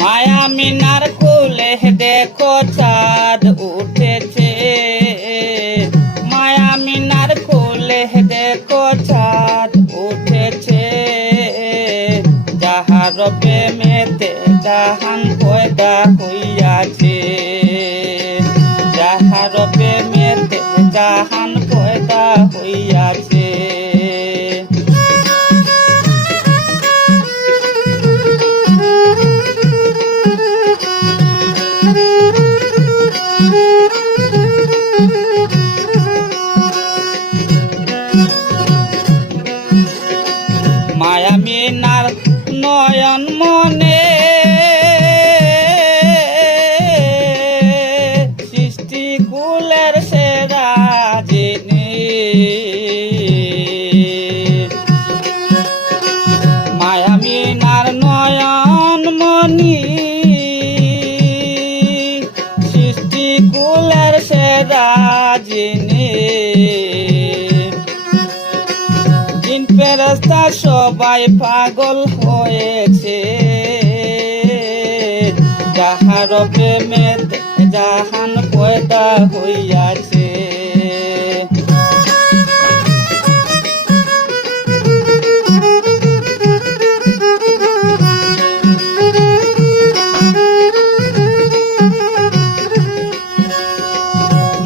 মায়া মিনার কুলে দেখো চাঁদ উঠেছে, মায়া মিনার কুলে দেখো চাঁদ উঠেছে। যাহার প্রেমেতে জাহান পয়দা হইয়াছে, যাহার প্রেমেতে জাহান পয়দা হইয়াছে। মায়া মিনার নয়ন মনে সৃষ্টি কুলের সেরা যিনি, মায়া মিনার নয়ন মনি সৃষ্টি কুলের সেরা যিনি। জিন ফেরেশতা সবাই পাগল হয়েছে, যাহার প্রেমেতে জাহান পয়দা হইয়াছে।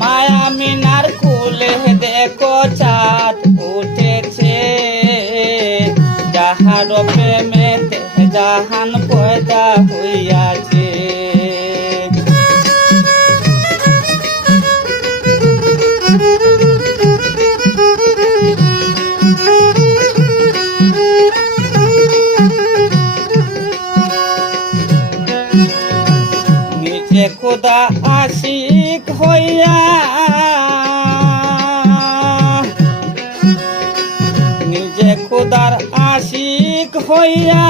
মায়া মিনার কুলে দেখো চাঁদ উঠেছে, যাহার প্রেমেতে জাহান পয়দা হইয়াছে। নিজে খোদা আশিক হইয়া, নিজে খোদার আশিক হইয়া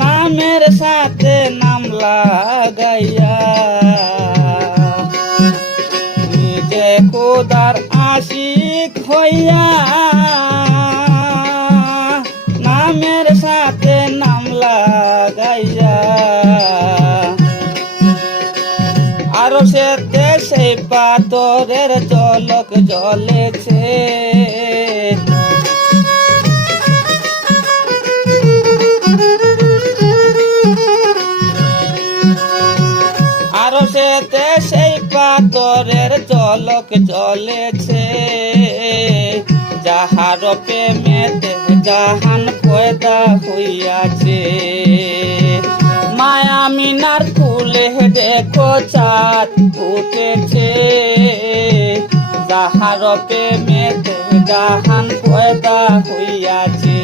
নামের সাথে নাম লাগাইয়া, নিজে খোদার আশিক হইয়া নামের সাথে নাম লাগাইয়া। আরো সে দেশে পাথরের ঝলক জ্বলেছে, আরো সে দেশে পাথরের ঝলক জ্বলেছে। যাহার প্রেমেতে জাহান পয়দা হইয়াছে। মায়া মিনার কুলে দেখো চাঁদ উঠেছে, যাহার প্রেমেতে জাহান পয়দা হইয়াছে।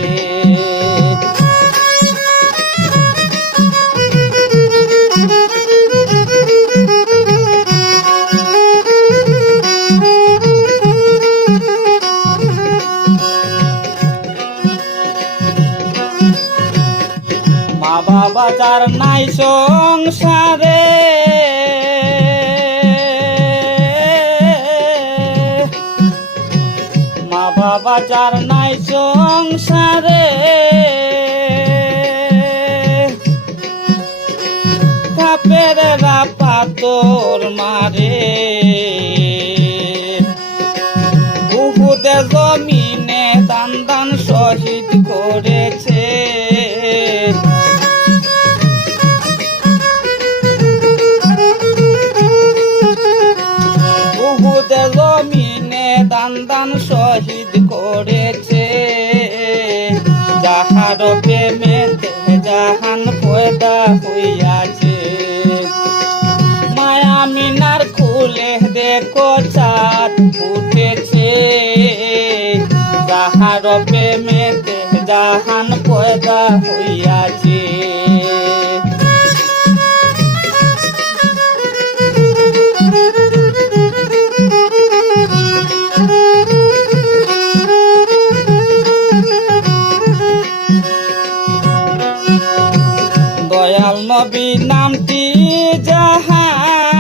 মা বাবা যার নাই সংসারে, মা বাবা যার নাই সংসারে, বাপের পাথর মারে। উহুদের জমিনে দান দান শহীদ করেছে, উহুদের জমিনে দান দান শহীদ করেছে। যাহার প্রেমেতে জাহান পয়দা হইয়াছে। মায়া মিনার কুলে দেখো চাঁদ উঠেছে, যাহার প্রেমেতে জাহান পয়দা হইয়াছে। দয়াল নবী নামটি যাহার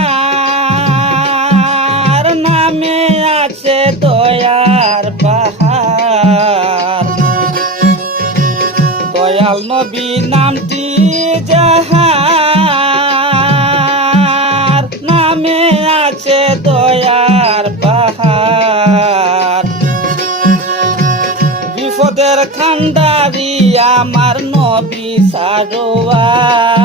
নামে আছে দয়ার পাহাড়, দয়াল নবী নবী নামটি যাহার নামে আছে দয়ার পাহাড়। বিপদের খান্ডারি আমার নবী সারোয়ার,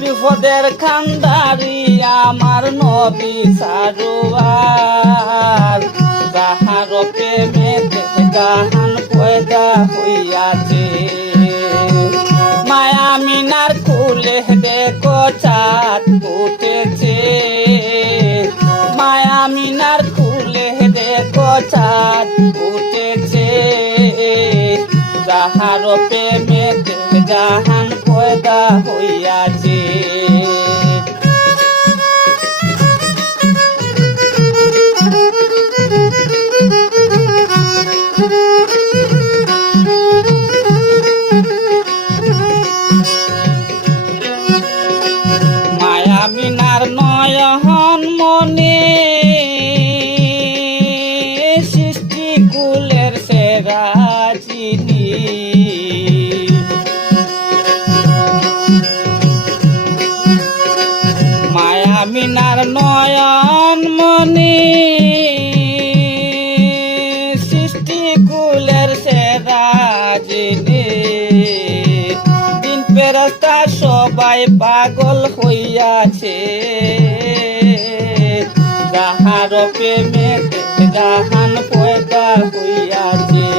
বিপদের খান্ডারি আমার নবী সারোয়ার। যাহার প্রেমেতে জাহান পয়দা হইয়াছে, মায়া মিনার খুলে দেখো চাঁদ উঠেছে, মায়া মিনার খুলে দেখো চাঁদ উঠেছে। যাহার প্রেমেতে জাহান পয়দা হইয়াছে। মায়া মিনার নয়ন মনে সৃষ্টি কুলের সেরা চিনি। মায়া মিনার নয়ন মনে সৃষ্টি কুলের সেরা চিনি। দিন ফেরেশতা সবাই পাগল হইয়াছে, যাহার প্রেমেতে জাহান পয়দা হইয়াছে।